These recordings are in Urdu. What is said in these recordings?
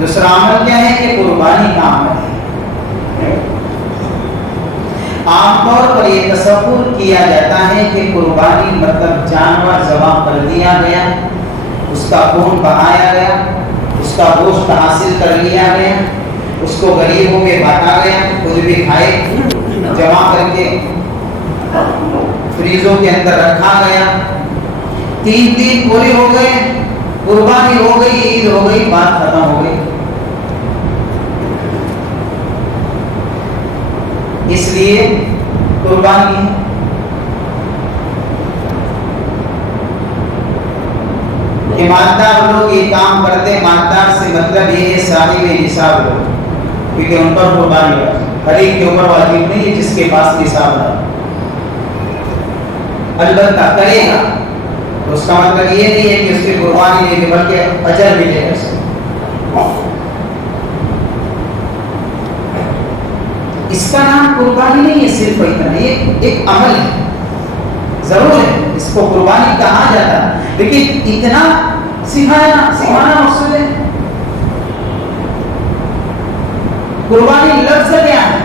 دوسرا عمل کیا ہے کہ قربانی کا عمل ہے۔ عام طور پر یہ تصور کیا جاتا ہے کہ قربانی مطلب جانور ذبح کر دیا گیا، اس کا خون بہایا گیا، اس کا گوشت حاصل کر لیا گیا، اس کو غریبوں میں بانٹا گیا، خود بھی کھائے، جمع کر کے فریزوں کے اندر رکھا گیا، 3 دن پورے ہو گئے، قربانی ہو گئی، عید ہو گئی، بات ختم ہو گئی۔ اس لیے قربانی ایماندار لوگ یہ کام کرتے، ایماندار سے مطلب یہ ہے صاحب نصاب لوگ، کیونکہ ان پر قربانی ہر ایک کے اوپر واجب نہیں ہے جس کے پاس نصاب ہے، البتہ کرے گا تو اس کا مطلب یہ نہیں ہے کہ اس کی قربانی نہیں ہے بلکہ اجر ملے گا اسے۔ اس کا نام قربانی نہیں ہے صرف اتنا، یہ ایک عمل ہے، ضرور ہے اس کو قربانی کہا جاتا ہے، لیکن اتنا سکھانا مقصود ہے۔ قربانی لفظ کیا ہے؟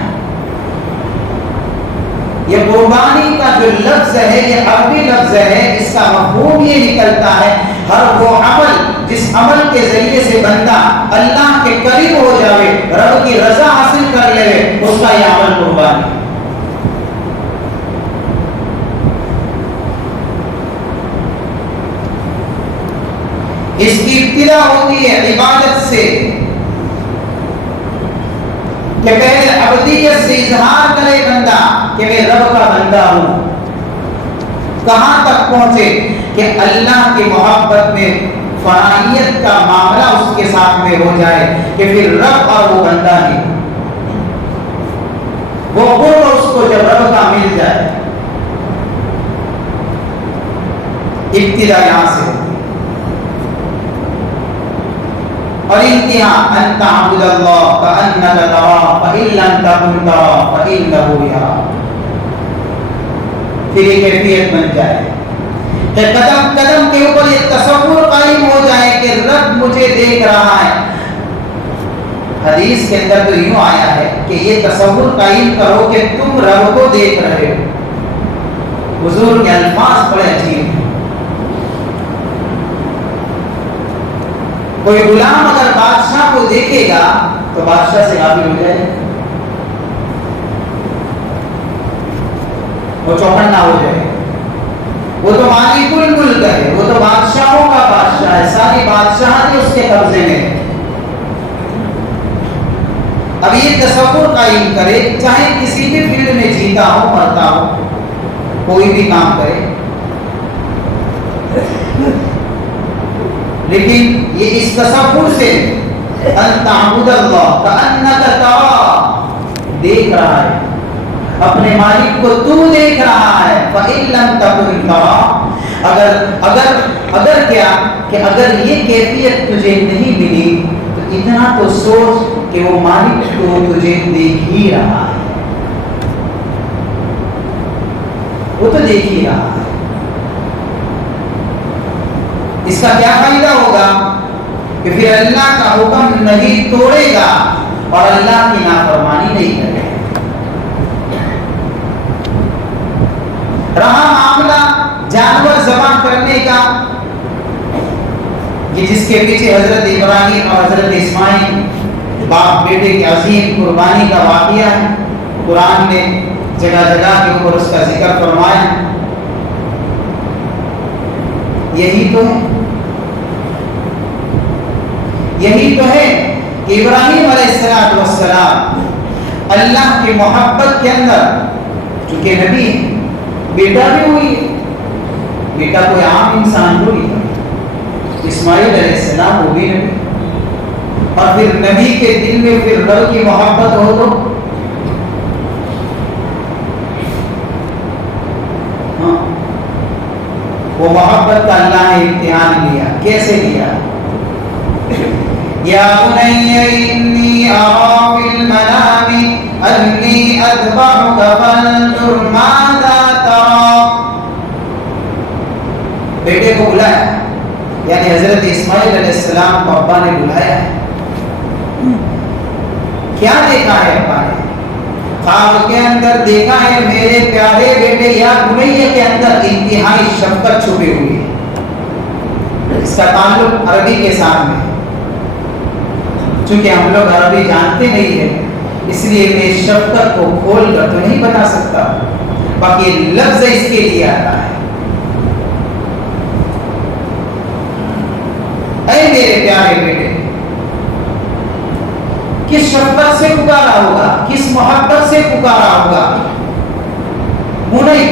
یہ قربانی کا جو لفظ ہے یہ عربی لفظ ہے، اس کا مفہوم یہ نکلتا ہے ہر وہ عمل جس عمل کے ذریعے سے بندہ اللہ کے قریب ہو جاوے، رب کی رضا حاصل کر لے، اس کا یہ عمل قربانی ہے۔ اس کی ابتدا ہوتی ہے عبادت سے، کہ پہلے عبدیت سے اظہار کرے بندہ کہ میں رب کا بندہ ہوں۔ کہاں تک پہنچے کہ اللہ کی محبت میں فنائیت کا معاملہ اس کے ساتھ میں ہو جائے کہ پھر رب اور وہ بندہ ہی، وہ قرب اس کو جب رب کا مل جائے۔ ابتدا یہاں سے اور انتہا ان تعبد اللہ کأنک تراہ فإن لم تکن تراہ فإنہ یراک۔ پھر یہ کیفیت بن جائے کہ قدم قدم کے اوپر یہ تصور قائم ہو جائے کہ رب مجھے دیکھ رہا ہے۔ حدیث کے اندر تو یوں آیا ہے کہ یہ تصور قائم کرو کہ تم رب کو دیکھ رہے ہو۔ حضور کے الفاظ بڑے عجیب ہیں۔ کوئی غلام اگر بادشاہ کو دیکھے گا تو بادشاہ سے غافل ہو جائے، وہ چوکنا ہو جائے، وہ تو مالک الملک ہے، وہ تو بادشاہوں کا بادشاہ ہے، ساری بادشاہت اس کے قبضے میں ہے۔ اب یہ تصور قائم کرے، چاہے کسی بھی فیلڈ میں جیتا ہو مرتا ہو، کوئی بھی کام کرے، لیکن یہ اس تصور سے ان تعبد اللہ کأنک تراہ، دیکھ رہا ہے اپنے مالک کو، تو دیکھ رہا ہے، فإن لم تکن تراہ، اگر کیا کہ اگر یہ کیفیت تجھے نہیں ملی تو اتنا تو سوچ کہ وہ مالک کو تجھے دیکھ ہی رہا ہے، وہ تو دیکھ ہی رہا ہے۔ اس کا کیا فائدہ ہوگا کہ پھر اللہ کا حکم نہیں توڑے گا اور اللہ کی نافرمانی نہیں کرے گا۔ رہا معاملہ جانور ذبح کرنے کا، یہ جس کے پیچھے حضرت ابراہیم اور حضرت اسماعیل باپ بیٹے کی عظیم قربانی کا واقعہ ہے، قرآن نے جگہ جگہ کے اوپر اس کا ذکر فرمایا۔ یہی تو ہے کہ ابراہیم علیہ السلام اللہ کی محبت کے اندر، چونکہ نبی ہے، بیٹا بھی ہوئی ہے، بیٹا کوئی عام انسان کو نہیں تھا، اسماعیل علیہ السلام وہ بھی نبی، اور پھر نبی کے دل میں پھر رب کی محبت ہو تو وہ محبت کا اللہ نے امتحان لیا۔ کیسے لیا؟ یا بنی انی ارا فی المنام انی اذبحک فانظر ماذا تری۔ بیٹے کو بلایا، یعنی حضرت اسماعیل علیہ السلام کو ابا نے بلایا کیا دیکھا ہے ابا نے؟ خواب کے اندر دیکھا ہے میرے پیارے بیٹے یا بنیہ کے اندر انتہائی شفقت چھپی ہوئی ہے۔ اس کا تعلق عربی کے ساتھ میں، چونکہ ہم لوگ عربی جانتے نہیں ہیں اس لیے میں شفقت کو کھول کر تو نہیں بتا سکتا، باقی لفظ اس کے لیے آتا ہے۔ اے میرے پیارے بیٹے، کس شفقت سے پکارا ہوگا، کس محبت سے پکارا ہوگا؟ بنی،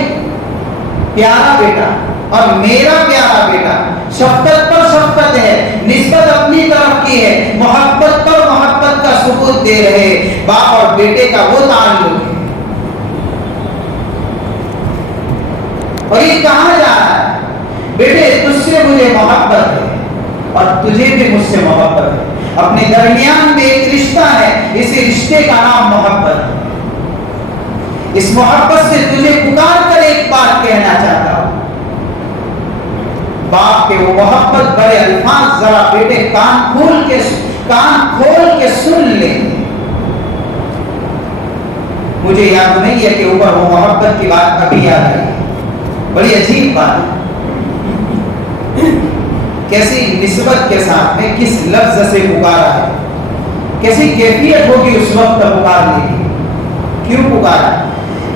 پیارا بیٹا اور میرا پیارا بیٹا، شفقت پر شفقت ہے، نسبت اپنی طرف کی ہے، محبت پر محبت کا ثبوت دے رہے، باپ اور بیٹے کا وہ تعلق ہے۔ اور یہ کہا جا رہا ہے بیٹے تجھ سے مجھے محبت ہے اور تجھے بھی مجھ سے محبت ہے، اپنے درمیان میں ایک رشتہ ہے، اس رشتے کا نام محبت ہے۔ اس محبت سے تجھے پکار کر ایک بات کہنا چاہتا ہوں، باپ کے وہ محبت بڑے الفاظ ذرا بیٹے کان کھول کے سن لیں۔ مجھے یاد نہیں ہے کہ اوپر وہ محبت کی بات ابھی یاد آئی، بڑی عجیب بات ہے، کیسی نسبت کے ساتھ میں کس لفظ سے پکارا ہے، کیسی کیفیت ہوگی اس وقت پکارنے کی، کیوں پکارا؟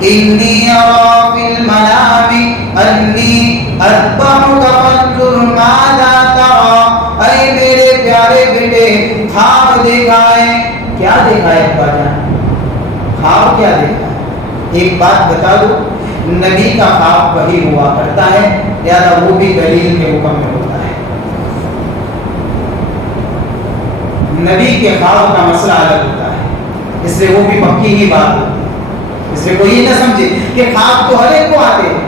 انی ارا فی المنام انی اذبحک فانظر ماذا تری۔ اے میرے پیارے بیٹے خواب دیکھا ہے، کیا دیکھا ہے ابا جان؟ خواب کیا دیکھا ہے؟ ایک بات بتا دو، نبی کا خواب وہی ہوا کرتا ہے، لہذا وہ بھی دلیل کے حکم میں ہوتا ہے۔ نبی کے خواب کا مسئلہ الگ ہوتا ہے، اس لیے وہ بھی پکی ہی بات ہوتی ہے۔ اس لیے کوئی یہ نہ سمجھے کہ خواب تو ہر ایک کو آتے ہیں،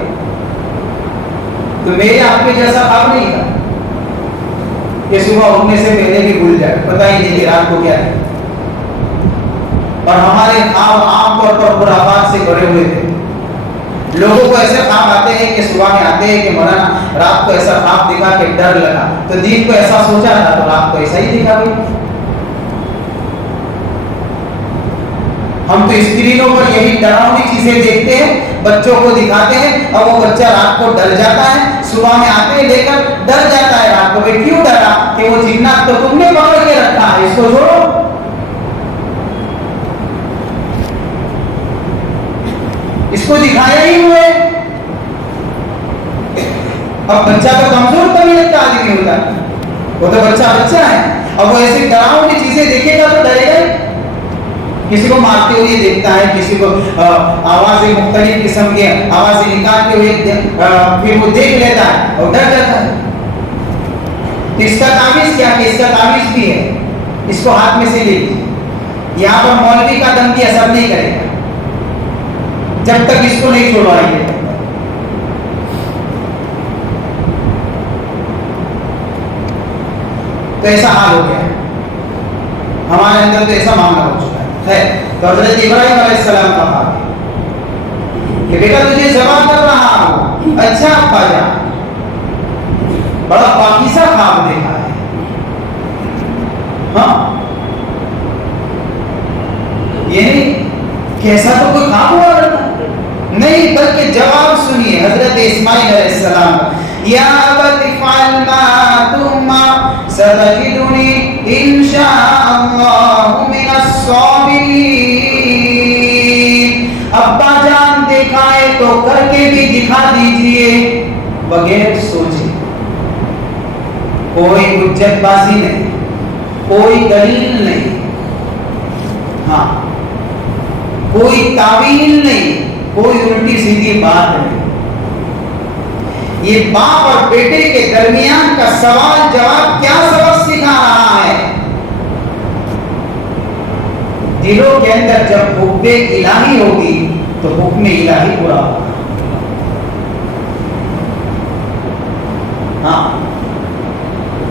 تو میرے آپ کے جیسا خواب نہیں تھا کہ صبح اٹھنے سے پہلے بھی بھول جائے، پتہ ہی نہیں کہ رات کو کیا ہے۔ اور ہمارے خواب عام طور پر خرافات سے بھرے ہوئے تھے۔ لوگوں کو ایسے خواب آتے ہیں کہ صبح میں آتے ہیں کہ مولانا رات کو ایسا خواب دکھا کہ ڈر لگا، تو دن کو ایسا سوچا تھا تو رات کو ایسا ہی دکھا گئی۔ ہم تو اسکرینوں پر یہی ڈراؤنی چیزیں دیکھتے ہیں، بچوں کو دکھاتے ہیں اور وہ بچہ رات کو ڈر جاتا ہے، صبح میں آتے ہیں لے کر ڈر جاتا ہے رات کو۔ بھائی کیوں ڈرا؟ کہ وہ جنات تو تم نے پکڑ کے رکھا ہے، اس کو چھوڑو۔ اس کو دکھایا ہی ہوئے۔ اب بچہ تو کمزور طبیعت کا آدمی ہوتا ہے، وہ تو بچہ ہے، اب وہ ایسی ڈراؤنی چیزیں دیکھے گا تو ڈرے گا۔ کسی کو مارتے ہوئے دیکھتا ہے، کسی کو آوازیں مختلف قسم کی آوازیں نکالتے ہوئے پھر وہ دیکھ لیتا ہے اور ڈر جاتا ہے۔ اس کا تعویذ کیا کہ اس کا تعویذ بھی ہے، اس کو ہاتھ میں سے لے لیجیے۔ یہاں پر مولوی کا دم بھی اثر نہیں کرے گا جب تک اس کو نہیں چھوڑوائیں گے۔ تو ایسا حال ہو گیا ہمارے اندر، تو ایسا معاملہ ہو چکا ہے۔ تو حضرت ابراہیم علیہ السلام کا خواب ہے کہ بیٹا تجھے ذبح کر رہا ہوں۔ اچھا ابا جان، بڑا پاکیزہ خواب دیکھا ہے۔ ہاں، یہ نہیں کیسا تو کوئی خواب ہوا کرتا نہیں، بلکہ جواب سنیے حضرت اسماعیل علیہ السلام کا۔ یا ابت افعل ما تؤمر ستجدنی ان شاء اللہ من الصابرین۔ ابا جان دیکھا ہے تو کر کے بھی دکھا دیجئے بغیر سوچے، کوئی حجت بازی نہیں، کوئی دلیل نہیں، ہاں کوئی تعویل نہیں، کوئی الٹی سیدھی بات نہیں۔ یہ باپ اور بیٹے کے درمیان کا سوال جواب کیا سبق سکھا رہا ہے؟ دلوں کے اندر جب حکم الہی ہوگی تو حکم الہی پورا ہوگا۔ ہاں،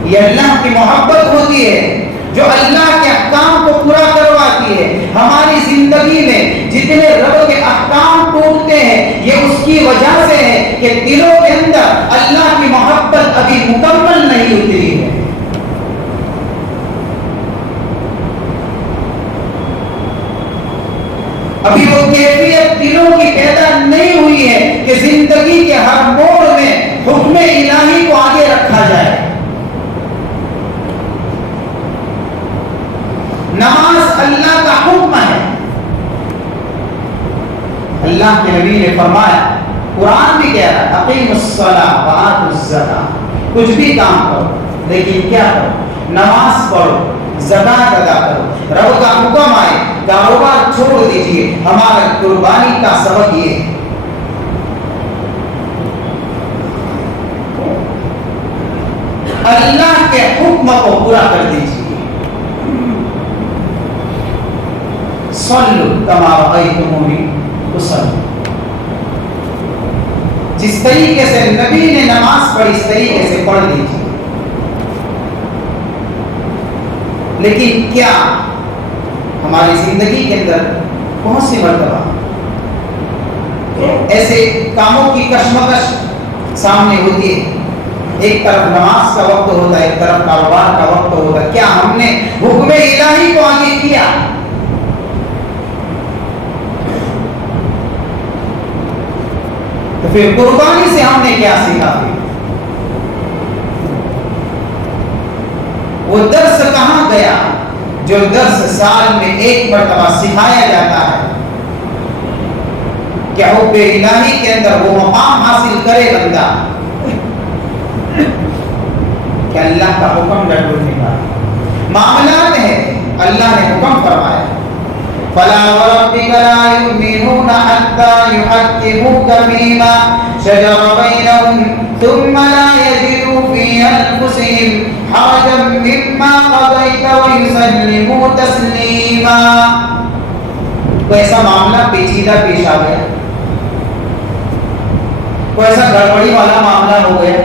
یہ اللہ کی محبت ہوتی ہے جو اللہ کے احکام کو پورا کرواتی ہے۔ ہماری زندگی میں جتنے رب کے احکام ٹوٹتے ہیں یہ اس کی وجہ سے ہے کہ دلوں کے اندر اللہ کی محبت ابھی مکمل نہیں اتری ہے۔ ابھی وہ کیفیت دلوں کی پیدا نہیں ہوئی ہے کہ زندگی کے ہر موڑ میں حکم الہی کو آگے رکھا جائے. نماز اللہ کا حکم ہے. اللہ کے نبی نے فرمایا, قرآن بھی کہہ رہا ہے, اقیم الصلاۃ وآتوا الزکاۃ, کچھ بھی کام کرو لیکن کیا کرو, نماز پڑھو, زکات ادا کرو. رب کا حکم آئے کاروبار چھوڑ دیجئے, ہمارا قربانی کا سبق یہ ہے. اللہ کے حکم کو پورا کر دیجئے. صلوا کما رأیتمونی اصلی, جس طریقے سے نبی نے نماز پڑھی اس طریقے سے پڑھ لیجیے. لیکن کیا ہماری زندگی کے اندر بہت سی مرتبہ ایسے کاموں کی کشمکش سامنے ہوتی ہے, ایک طرف نماز کا وقت ہوتا ہے, ایک طرف کاروبار کا وقت ہوتا ہے. کیا ہم نے حکم الہی کو آگے کیا؟ تو پھر قربانی سے ہم نے کیا سیکھا؟ وہ درس کہاں گیا جو درس سال میں ایک مرتبہ سکھایا جاتا ہے کہ حب الہی کے اندر وہ مقام حاصل کرے بندہ کہ اللہ کا حکم نہ ٹوٹنے کا معاملات ہے. اللہ نے حکم فرمایا, فلا وربك لا يؤمنون حتى يحكموك فيما شجر بينهم ثم لا يجدوا في أنفسهم حرجا مما قضيت ويسلموا تسليما. کوئی ایسا معاملہ پیچیدہ پیش آ گیا, کوئی ایسا گڑبڑی والا معاملہ ہو گیا,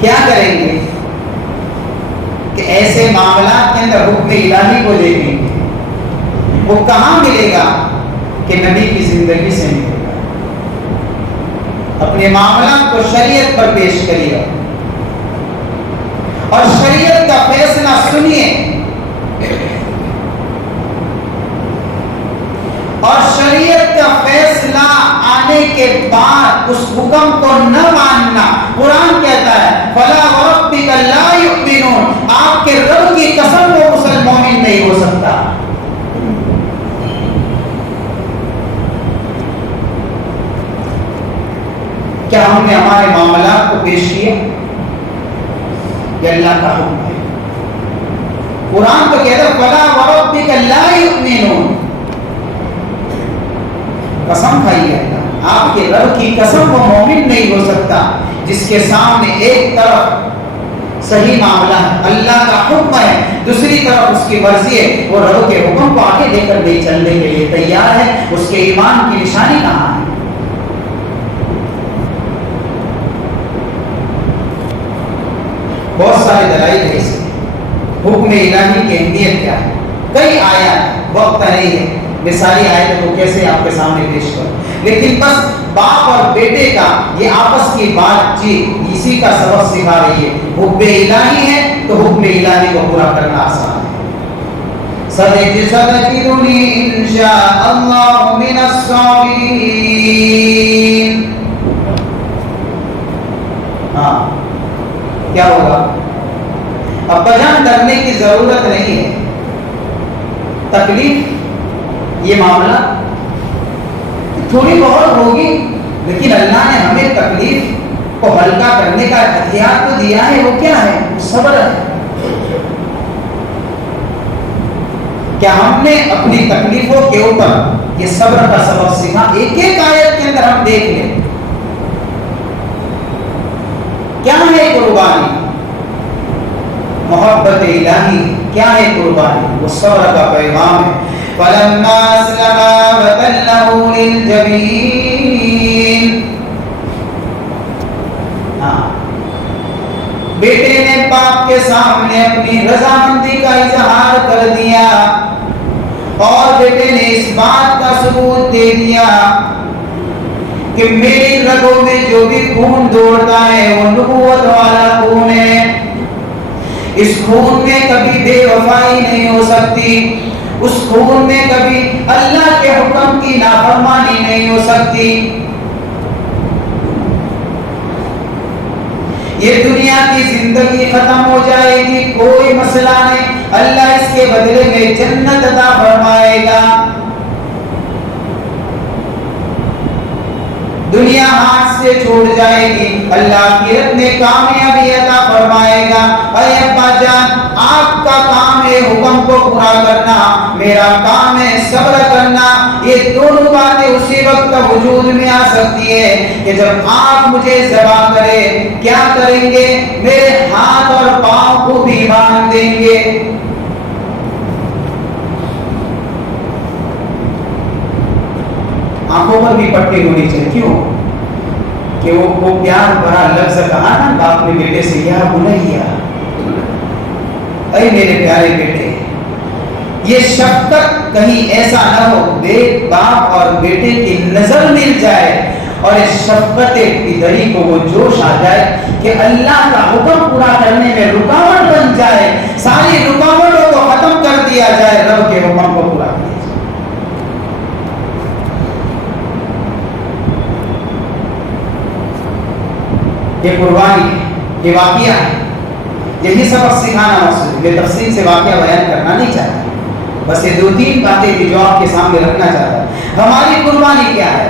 کیا کریں گے کہ ایسے معاملات کے اندر حکم الہی کو دیکھیں گے. وہ کہاں ملے گا کہ نبی کی زندگی سے ملے گا. اپنے معاملات کو شریعت پر پیش کریے اور شریعت کا فیصلہ سنیے, اور شریعت کا فیصلہ آنے کے بعد اس حکم کو نہ ماننا. قرآن کہتا ہے فلا وربک لا یؤمنون, آپ کے رب کی قسم وہ مسلمان نہیں ہو سکتا. کیا ہم نے ہمارے معاملات کو پیش کیے؟ یہ اللہ کا حکم ہے. قرآن تو کہتا ہے فلا وربک لا یؤمنون, قسم کھائیے اللہ, آپ کے رب کی قسم وہ مومن نہیں ہو سکتا جس کے سامنے ایک طرف صحیح معاملہ ہے, اللہ کا حکم ہے, دوسری طرف اس کی مرضی ہے, وہ رب کے حکم کو آگے لے کر نہیں چلنے کے لیے تیار ہے. اس کے ایمان کی نشانی کہاں ہے؟ بہت سارے دلائل ہے اس حکم الہی کی اہمیت کیا ہے. کئی آیات, وقت نہیں ہے مثالی آیت کو کیسے آپ کے سامنے پیش کروں, لیکن بس باپ اور بیٹے کا یہ آپس کی بات چیت اسی کا سبق سکھا رہی ہے. حکم الہی ہے تو حکم الہی کو پورا کرنا آسان ہے. ستجدنی انشاء اللہ من الصابرین. ہاں کیا ہوگا؟ اب بجان ڈرنے کی ضرورت نہیں ہے. تکلیف یہ معاملہ تھوڑی بہت ہوگی, لیکن اللہ نے ہمیں تکلیف کو ہلکا کرنے کا ہتھیار تو دیا ہے. وہ کیا ہے؟ صبر ہے. کیا ہم نے اپنی تکلیفوں کے اوپر یہ صبر کا سبق سیکھا؟ ایک ایک آیت کے اندر ہم دیکھ لیں کیا ہے قربانی, محبت الہی کیا ہے قربانی, وہ صبر کا پیغام ہے. فَلَمَّا أَسْلَمَا وَتَلَّهُ لِلْجَبِينِ. بیٹے نے باپ کے سامنے اپنی رضامندی کا اظہار کر دیا اور بیٹے نے اس بات کا ثبوت دے دیا کہ میری رگوں میں جو بھی خون دوڑتا ہے وہ نبوت والا خون ہے. اس خون میں کبھی بے وفائی نہیں ہو سکتی, اس خون میں کبھی اللہ کے حکم کی نافرمانی نہیں ہو سکتی. یہ دنیا کی زندگی ختم ہو جائے گی، کوئی مسئلہ نہیں، اللہ اس کے بدلے میں جنت عطا فرمائے گا. دنیا ہاتھ سے چھوڑ جائے گی، اللہ آخرت میں کامیابی عطا فرمائے گا. اے ابا جان، آپ کا کام ہے حکم کو پورا کرنا، میرا کام ہے صبر کرنا. یہ دونوں باتیں اسی وقت وجود میں آ سکتی ہے کہ جب آپ مجھے ذبح کریں. کیا کریں گے؟ میرے ہاتھ اور پاؤں کو بھی باندھ دیں گے. آنکھوں پر بھی پٹی ہونی چاہیے. کیوں؟ کہ وہ پیار بھرا لفظ کہا نا باپ نے بیٹے سے، یا بنیا، اے میرے پیارے بیٹے. یہ شفقت کہیں ایسا نہ ہو باپ اور بیٹے کی نظر مل جائے اور اس شفقت پدری کو وہ جوش آ جائے کہ اللہ کا حکم پورا کرنے میں رکاوٹ بن جائے، ساری رکاوٹوں کو ختم کر دیا جائے، رب کے حکم کو پورا کیا جائے. یہ قربانی ہے، یہ واقعہ ہے. یہی سبق سکھانا مقصود ہے. میں تفصیل سے واقعہ بیان کرنا نہیں چاہتا، بس یہ 2-3 باتیں تھی جو آپ کے سامنے رکھنا چاہتا ہوں. ہماری قربانی کیا ہے؟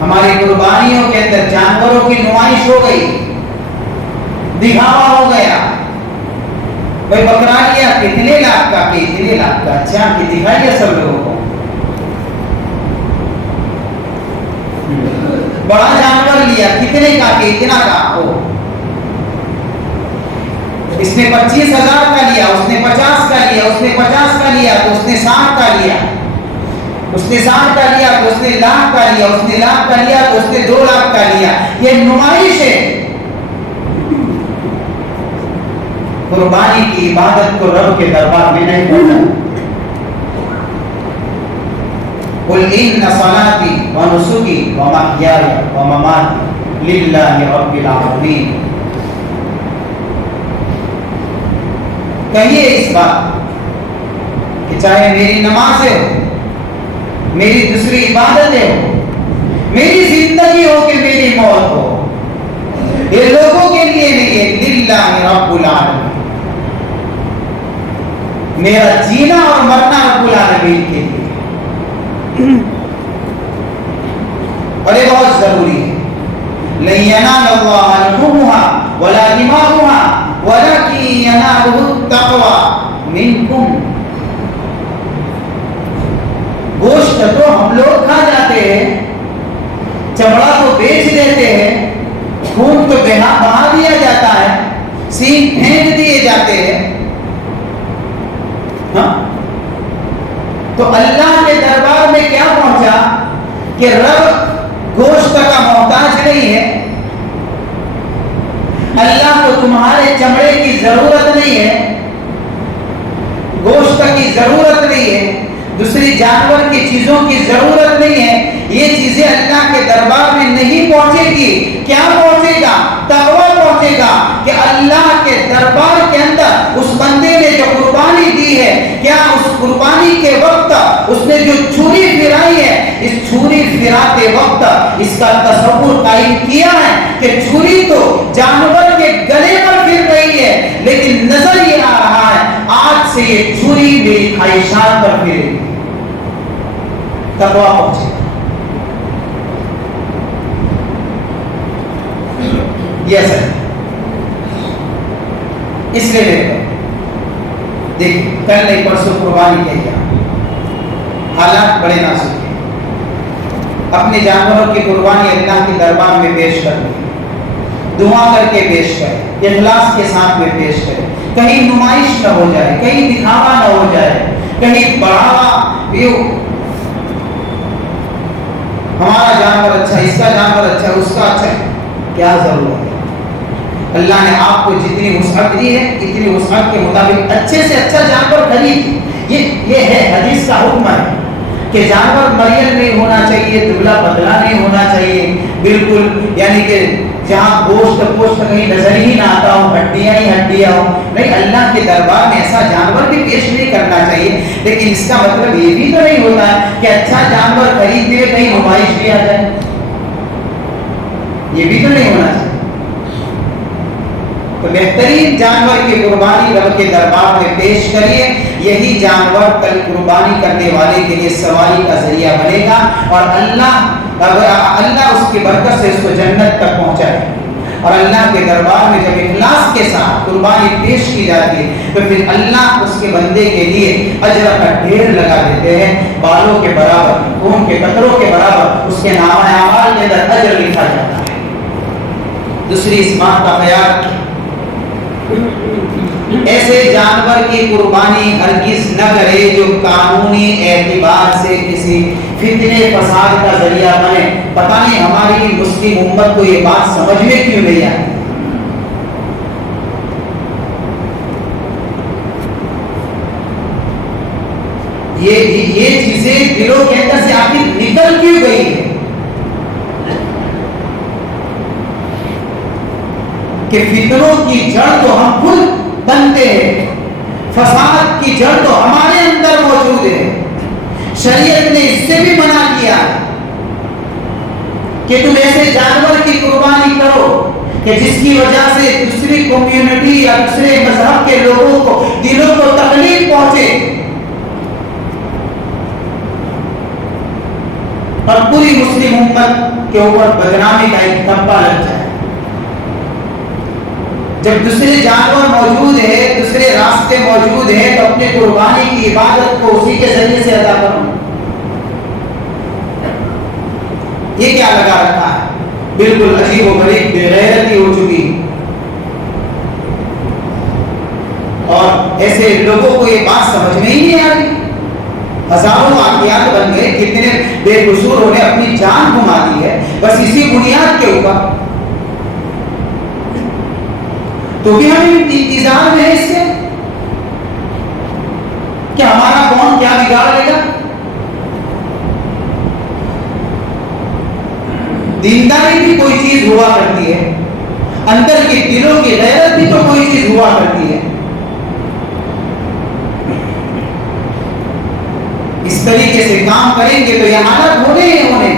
ہماری قربانیوں کے اندر جانوروں کی نمائش ہو گئی، دکھاوا ہو گیا. بھائی بکرا لیا کتنے لاکھ کا، کتنے لاکھ کا، اچھا کہ دکھائیے سب لوگوں کو. بڑا جانور لیا کتنے کا، کہ اتنا کا. اس نے 25,000 کا لیا، اس نے 50 کا لیا، اس نے 50 کا لیا تو اس نے 60 کا لیا، اس نے 60 کا لیا تو اس نے لاکھ کا لیا، اس نے لاکھ کا لیا تو اس نے 2 لاکھ کا لیا. یہ نمائش ہے. قربانی کی عبادت کو رب کے دربار میں نہیں کرنا. قل ان صلاتي ونسكي ومحياي ومماتي لله رب العالمين. کہیے اس بات کہ چاہے میری نمازیں ہو، میری دوسری عبادتیں ہو، میری زندگی ہو کہ میری موت ہو، یہ لوگوں کے لیے نہیں ہے، للہ رب العالمین. میرا جینا اور مرنا رب العالمین کے لیے. اور یہ بہت ضروری ہے. لن ينال الله لحومها ولا دماؤها ولكن يناله التقوى منكم. گوشت تو ہم لوگ کھا جاتے ہیں، چمڑا تو بیچ دیتے ہیں، خون تو بہا دیا جاتا ہے، سینگ پھینک دیے جاتے ہیں. ہاں تو اللہ کے دربار میں کیا پہنچا کہ رب گوشت کا محتاج نہیں ہے. اللہ کو تمہارے چمڑے کی ضرورت نہیں ہے، گوشت کی ضرورت نہیں ہے، دوسری جانور کی چیزوں کی ضرورت نہیں ہے. یہ چیزیں اللہ کے دربار میں نہیں پہنچے گی. کیا پہنچے گا؟ تقویٰ پہنچے گا کہ اللہ کے دربار کے اندر اس بندے نے جو قربانی دی ہے، کیا اس قربانی کے وقت اس نے جو چھری پھرائی ہے، اس چھری پھراتے وقت اس کا تصور قائم کیا ہے کہ چھری تو جانور کے گلے پر پھر رہی ہے، لیکن نظر یہ آ رہا ہے آج سے یہ چھری میری خواہشات پر پھرے گی. تقویٰ پہنچے. یس ہے. اس لیے دیکھیں کل نہیں پرسوں قربانی کیا، حالات بڑے نازک ہیں. اپنے جانوروں کی قربانی اللہ کے دربار میں پیش کریں، دعا کر کے پیش کریں، اخلاص کے ساتھ میں پیش کریں. کہیں نمائش نہ ہو جائے، کہیں دکھاوا نہ ہو جائے، کہیں بڑھاوا بھی ہمارا جانور اچھا، اس کا جانور اچھا، اس کا اچھا. کیا ضرورت ہے؟ اللہ نے آپ کو جتنی وسعت دی ہے اتنی وسعت کے مطابق اچھے سے اچھا جانور خرید. یہ ہے حدیث کا حکم ہے کہ جانور مریل نہیں ہونا چاہیے، دبلا پتلا نہیں ہونا چاہیے، بالکل یعنی کہ جہاں گوشت پوشت کہیں نظر ہی نہ آتا ہو، ہڈیاں ہی ہڈیاں ہو. نہیں، اللہ کے دربار میں ایسا جانور بھی پیش نہیں کرنا چاہیے. لیکن اس کا مطلب یہ بھی تو نہیں ہوتا ہے کہ اچھا جانور خریدنے میں کہیں نمائش بھی آ جائے. یہ بھی تو نہیں ہونا چاہیے. تو بہترین جانور کی قربانی رب کے دربار میں پیش کریے. یہی جانور کل قربانی کرنے والے کے لیے سواری کا ذریعہ بنے گا، اور اللہ اس کی برکت سے اس کو جنت تک پہنچائے. اور اللہ کے دربار میں جب اخلاص کے ساتھ قربانی پیش کی جاتی ہے تو پھر اللہ اس کے بندے کے لیے اجر کا ڈھیر لگا دیتے ہیں. بالوں کے برابر، خون کے قطروں کے برابر اس کے نامہ اعمال کے اندر اجر لکھا جاتا ہے. دوسری اس بات کا خیال، ایسے جانور کی قربانی ہرگز نہ کرے جو قانونی اعتبار سے کسی فتنے فساد کا ذریعہ بنے. پتہ نہیں ہماری مسلم امت کو یہ بات سمجھ میں کیوں نہیں آئی. یہ چیزیں دلوں کے اندر سے آخر نکل کیوں گئی ہے کہ فتنوں کی جڑ تو ہم خود بنتے ہیں، فساد کی جڑ تو ہمارے اندر موجود ہے. شریعت نے اس سے بھی منع کیا کہ تم ایسے جانور کی قربانی کرو کہ جس کی وجہ سے دوسری کمیونٹی یا دوسرے مذہب کے لوگوں کو دلوں کو تکلیف پہنچے اور پوری مسلم امت کے اوپر بدنامی کا ایک دھبا لگ جائے. جب دوسرے جانور موجود ہے، دوسرے راستے موجود ہیں، تو اپنے قربانی کی عبادت کو اسی کے ذریعے سے ادا کرو. یہ کیا لگا رکھا ہے؟ بالکل عجیب و غریب بے غیرتی ہو چکی. اور ایسے لوگوں کو یہ بات سمجھ میں ہی نہیں آ رہی. ہزاروں واقعات بن گئے، کتنے بے قصوروں نے اپنی جان گما دی ہے بس اسی بنیاد کے اوپر. تو بھی ہم انتظار میں ہے اس سے کہ ہمارا کون کیا بگاڑ لے گا. دینداری بھی کوئی چیز ہوا کرتی ہے، اندر کے دلوں کی غیرت بھی تو کوئی چیز ہوا کرتی ہے. اس طریقے سے کام کریں گے تو یہ حالت ہونے ہی ہونے.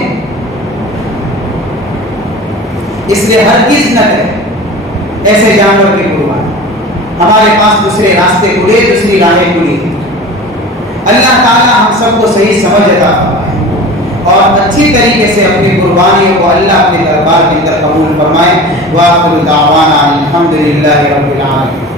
اس لیے ہرگز نہ کریں ایسے جانور کی قربانی. ہمارے پاس دوسرے راستے کھلے، دوسری راہیں کھلی. اللہ تعالیٰ ہم سب کو صحیح سمجھ عطا فرمائے اور اچھی طریقے سے اپنی قربانیوں کو اللہ اپنے دربار کے اندر قبول فرمائے. وآخر دعوانا الحمدللہ رب العالمین.